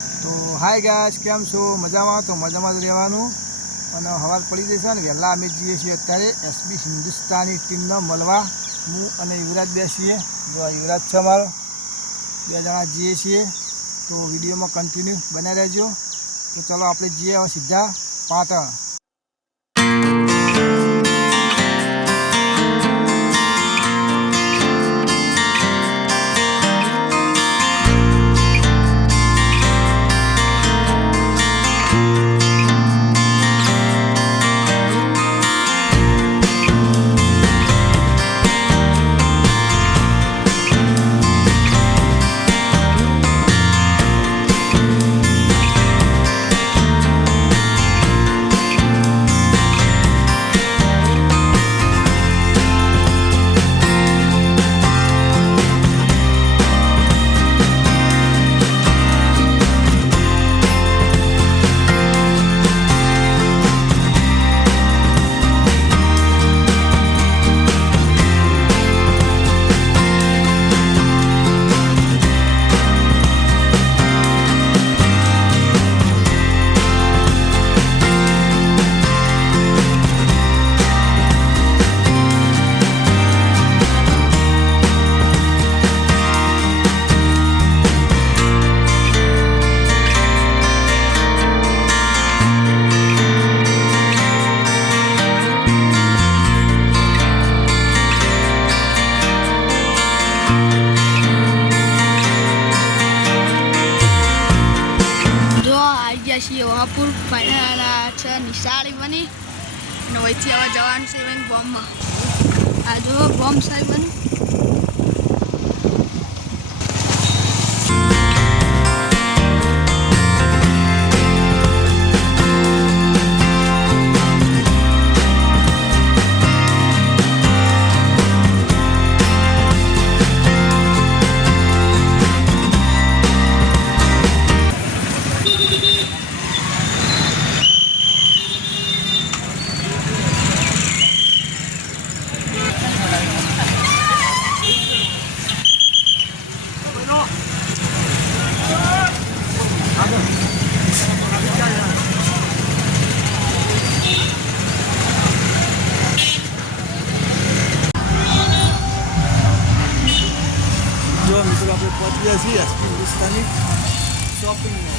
તો hi guys, કેમ છો? મજામાં? તો મજામાં જ રહેવાનું. અને હવાર પડી જશે ને વહેલા અમે જઈએ છીએ અત્યારે એસબી હિન્દુસ્તાની ટીમને મળવા. હું અને યુવરાજ બેસીએ. જો આ યુવરાજ છે અમારો, બે જણા જઈએ છીએ. તો વિડીયોમાં કન્ટિન્યુ બને રહેજો. તો ચલો આપણે જઈએ હવે સીધા પાટણ. વહાપુર ફાઇનલ છે નિશાળી બની અને વહીથી હવે જવાનું છે બોમ્બમાં. આ જો બોમ્બ સાહેબ બની. મિત્રો આપણે પહોંચી ગયા છીએ એસપી હિન્દુસ્તાની શોપિંગ મોલ.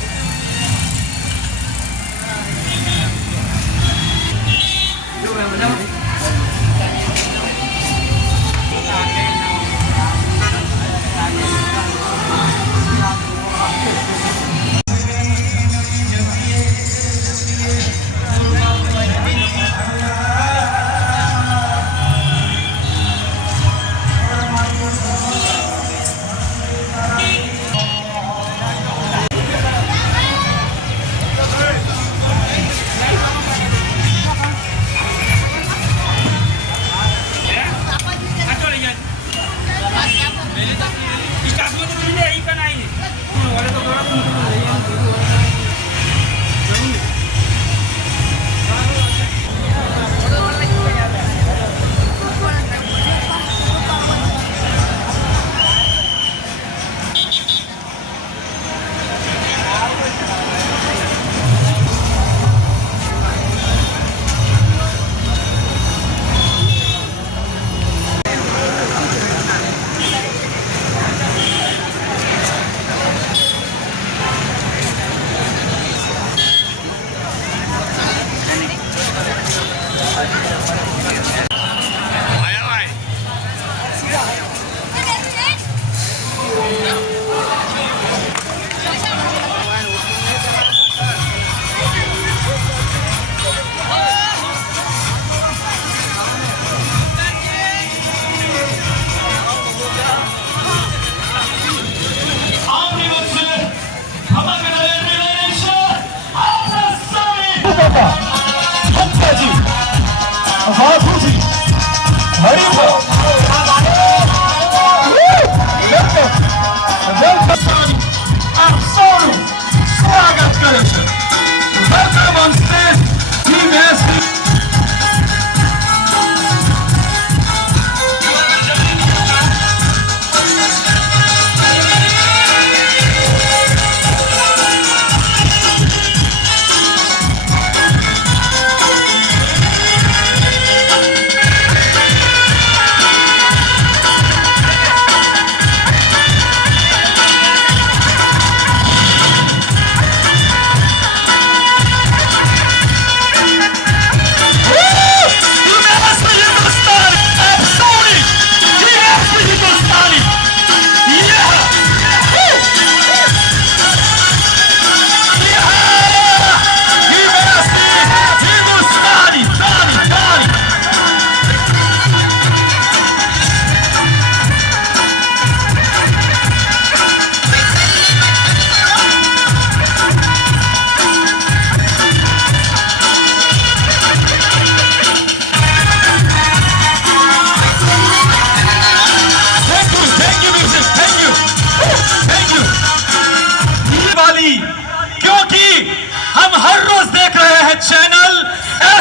સ્વાગત કરે છે. Welcome on stage team SB.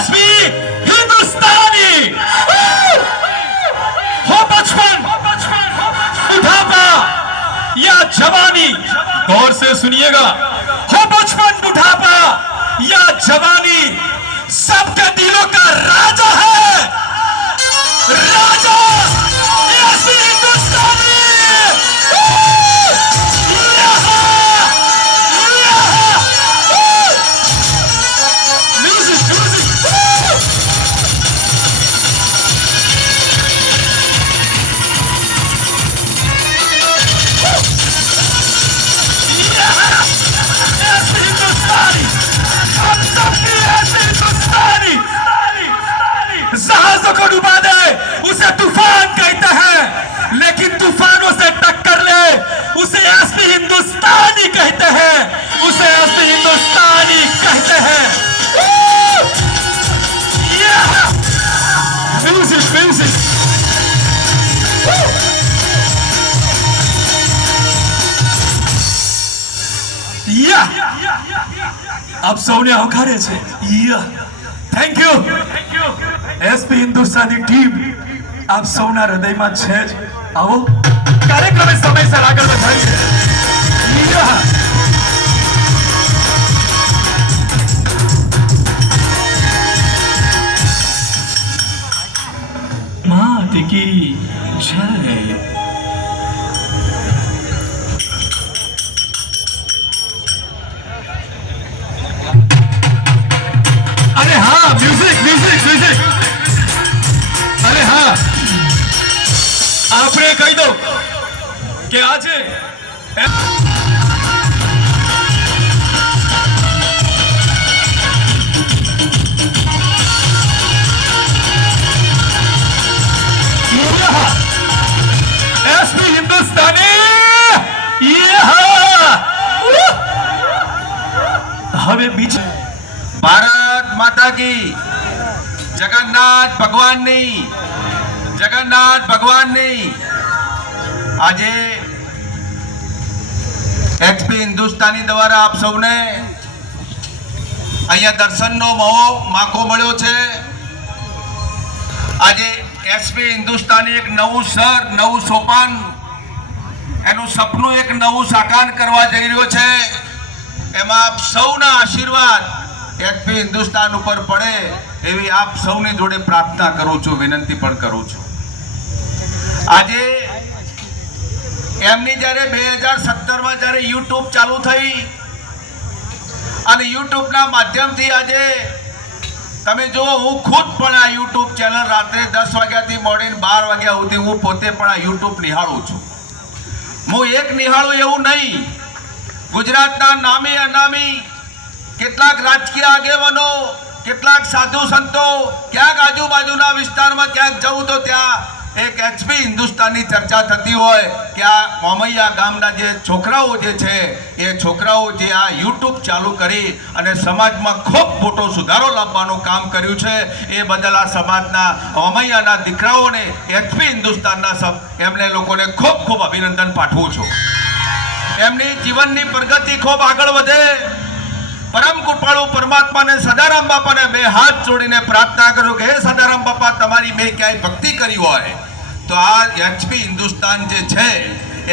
SP हिंदुस्तानी हो बचपन बुढ़ापा या जवानी, गौर से सुनिएगा, हो बचपन बुढ़ापा या जवानी, सबके दिलों का राजा है, राजा एसपी हिंदुस्तानी। म्यूजिक म्यूजिक एसपी हिंदुस्तानी, हम सबकी एसपी हिंदुस्तानी। जहाजों को डुबा दे उसे तूफान कहते हैं, लेकिन तूफानों से टक्कर ले उसे एसपी हिंदुस्तानी कहते हैं, उसे एसपी हिंदुस्तानी कहते हैं। म्यूजिक म्यूजिक आप સૌને આવકારે છે। થેન્ક યુ એસપી હિન્દુસ્તાની ટીમ આપ સૌના હૃદયમાં છે જ। આવો કાર્યક્રમે સમયસર આગળ વધારીએ। માત કી જય। अरे हाँ म्यूजिक म्यूजिक म्यूजिक अरे हाँ आपने कही दो कि आज एसपी हिंदुस्तानी हमें बीच ભારત માતા की जगन्नाथ भगवान नहीं આજે એસપી હિન્દુસ્તાની દ્વારા આપ સૌને અહીંયા દર્શનનો માકો મળ્યો છે। આજે એસપી હિન્દુસ્તાની એક નવું સ્તર, નવું સોપાન, એનું સપનું એક નવું સાકાર કરવા જઈ રહ્યો છે। એમાં આપ સૌના આશીર્વાદ એસપી હિન્દુસ્તાન ઉપર પડે એવી આપ સૌની જોડે પ્રાર્થના કરું છું, વિનંતી પણ કરું છું। આજે એમની જ્યારે 2017માં જ્યારે યુટ્યુબ ચાલુ થઈ અને યુટ્યુબના માધ્યમથી આજે તમે જો હું ખુદ પણ આ યુટ્યુબ ચેનલ રાત્રે 10 વાગ્યાથી મોડીને 12 વાગ્યા સુધી હું પોતે પણ આ યુટ્યુબ નિહાળું છું। હું એક નિહાળું એવું નહીં, ગુજરાતના નામી અનામી કેટલાક રાજકીય આગેવાનો, કેટલાક સાધુ સંતો, ક્યાંક આજુબાજુના વિસ્તારમાં ક્યાંક જવું તો ત્યાં એક એસપી હિન્દુસ્તાની ચર્ચા થતી હોય કે આ મોમૈયા ગામના જે છોકરાઓ જે છે એ છોકરાઓ જે આ યુટ્યુબ ચાલુ કરી અને સમાજમાં ખૂબ મોટો સુધારો લાવવાનું કામ કર્યું છે, એ બદલ આ સમાજના મોમૈયાના દીકરાઓને એસપી હિન્દુસ્તાનના એમને લોકોને ખૂબ ખૂબ અભિનંદન પાઠવું છું। એમની જીવનની પ્રગતિ ખૂબ આગળ વધે, પરમ કૃપાળુ પરમાત્મા ને સદારામ બાપા ને બે હાથ જોડીને પ્રાર્થના કરું કે હે સદારામ બાપા, તમારી મેં ક્યાંય ભક્તિ કરી હોય તો આ એસપી હિન્દુસ્તાન જે છે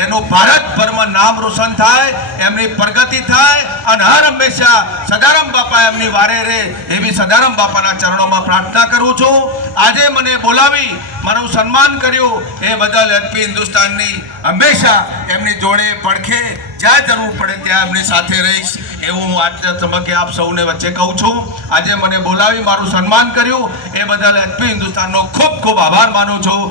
એનું ભારતભરમાં નામ રોશન થાય, એમની પ્રગતિ થાય અને હર હંમેશા સદારામ બાપા એમની વારે રહે એવી સદારામ બાપાના ચરણોમાં પ્રાર્થના કરું છું। આજે મને બોલાવી મારું સન્માન કર્યું એ બદલ એસપી હિન્દુસ્તાનની હંમેશા એમની જોડે પડખે જ્યાં જરૂર પડે ત્યાં એમની સાથે રહીશ એવું હું આજના તબક્કે આપ સૌને વચ્ચે કહું છું। આજે મને બોલાવી મારું સન્માન કર્યું એ બદલ એસપી હિન્દુસ્તાનનો ખૂબ ખૂબ આભાર માનું છું।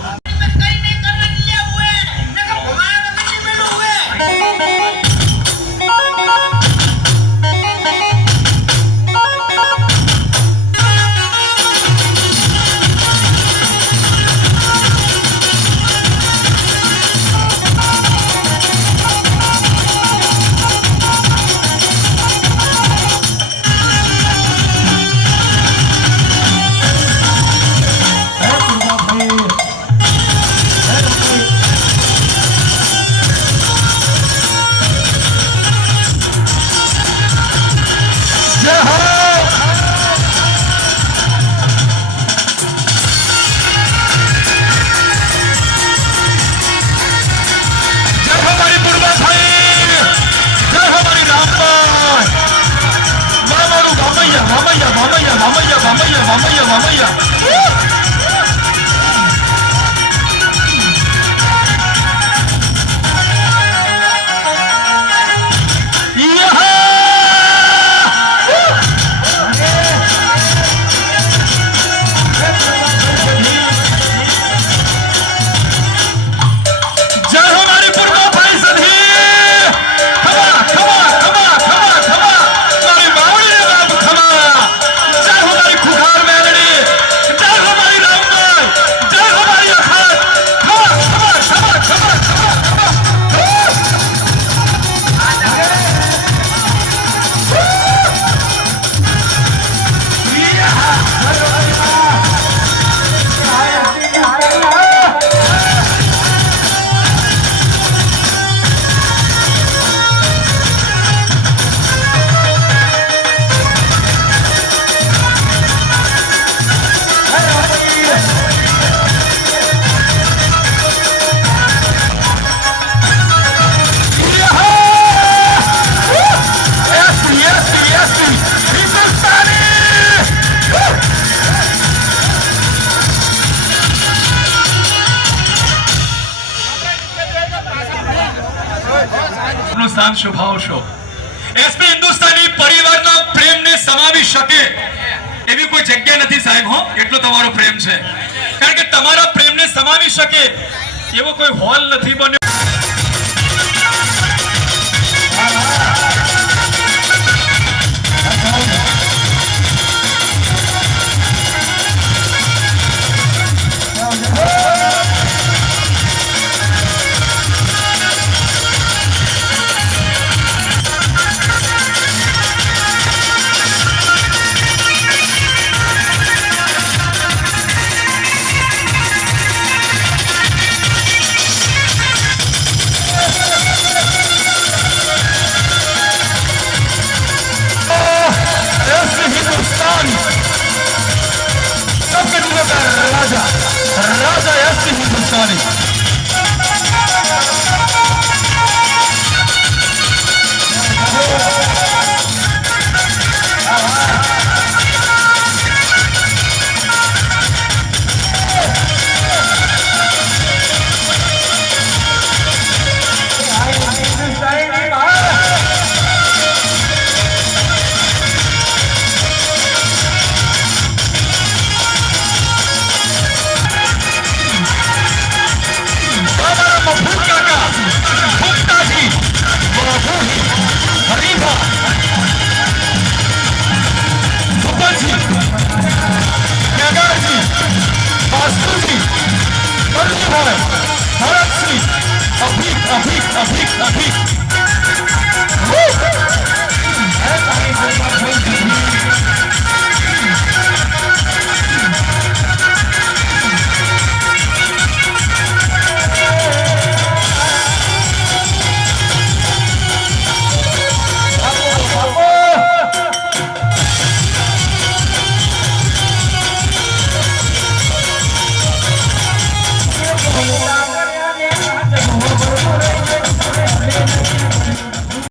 શાન શુભાવશો. એસપી હિન્દુસ્તાની પરિવારના પ્રેમને સમાવી શકે એવી કોઈ જગ્યા નથી સાહેબ. હો, એટલો તમારો પ્રેમ છે. કારણ કે તમારા પ્રેમને સમાવી શકે એવો કોઈ હોલ નથી બન્યો. सबके दिलों का राजा, राजा एसपी हिंदुस्तानी. भरत सिंह, अभिक